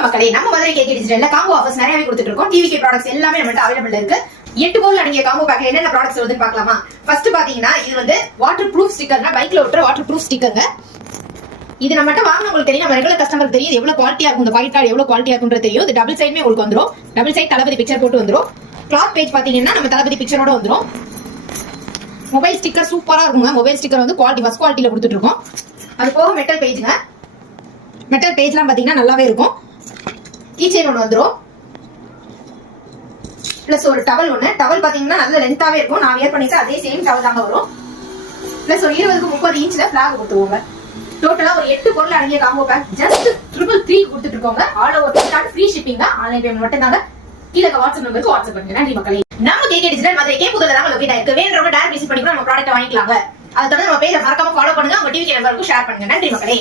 வணக்கம் மக்களே, நம்ம மதுரை கேகே டிஜிட்டல்ல காம்போ ஆஃபர்ஸ் நிறையவே கொடுத்துட்டு இருக்கோம். டிவிகே ப்ராடக்ட்ஸ் எல்லாமே நம்மகிட்ட அவைலபிள் இருக்கு. 8 பொருள் அடங்கிய காம்போ பேக்ல என்னென்ன ப்ராடக்ட்ஸ் வருதுன்னு பார்க்கலாமா? ஃபர்ஸ்ட் பாத்தீங்கன்னா இது வந்து வாட்டர் ப்ரூஃப் ஸ்டிக்கர்னா பைக்ல ஒட்டுற வாட்டர் ப்ரூஃப் ஸ்டிக்கர்ங்க. இது நம்மகிட்ட வாங்கினவங்களுக்கு தெரியும், நம்ம ரெகுலர் கஸ்டமருக்கு தெரியும் எவ்வளவு குவாலிட்டியா இருக்கும், இந்த பாக்கெட் கார்டு எவ்வளவு குவாலிட்டியா இருக்கும்ன்றது தெரியும். இது டபுள் சைடுமே உங்களுக்கு வந்துரும். டபுள் சைடு தளபதி பிக்சர் போட்டு வந்துரும். கிளாத் பேஜ் பாத்தீங்கன்னா நம்ம தளபதி பிக்சரோட வந்துரும். மொபைல் ஸ்டிக்கர் சூப்பரா இருக்குங்க. மொபைல் ஸ்டிக்கர் வந்து குவாலிட்டி ஃபர்ஸ்ட் குவாலிட்டில கொடுத்துட்டு இருக்கோம். அது போக மெட்டல் பேஜ்ங்க. மெட்டல் பேஜ்லாம் பாத்தீங்கன்னா நல்லாவே இருக்கும். கீச்சைன் ஒன்று வந்துரும். பிளஸ் ஒரு டவல் ஒன்று. டவல் பாத்தீங்கன்னா நல்ல லென்த்தாவே இருக்கும். நான் வியர் பண்ணிட்டு அதே சேம் டவல் தாங்க வரும். பிளஸ் ஒரு 20-30 இன்ச்ல பிளாக் கொடுத்துருவோங்க. டோட்டலா ஒரு 8 பொருள் அடங்கிய காம்போ பேக் ஜஸ்ட் 333 கொடுத்துட்டு இருக்கோங்க. All over Tamil Nadu free shipping தான். ஆன்லைன் பேமெண்ட் மட்டும் தாங்க. கீழே வாட்ஸ்அப் நம்பருக்கு வாட்ஸ்அப் பண்ணுங்க. நன்றி மக்களே. நம்ம கேகே டிஜிட்டல் மதுரை கேம்புல தான் லொகேட் ஆயிருக்கு. வேணும்றவங்க டைரக்ட் விசிட் பண்ணி நம்ம ப்ராடக்ட் வாங்கிக்கலாங்க. அதை தொடர்ந்து நம்ம பேஜை மறக்காம ஃபாலோ பண்ணுங்க. உங்க டிவி நம்பருக்கு ஷேர் பண்ணுங்க. நன்றி மக்களே.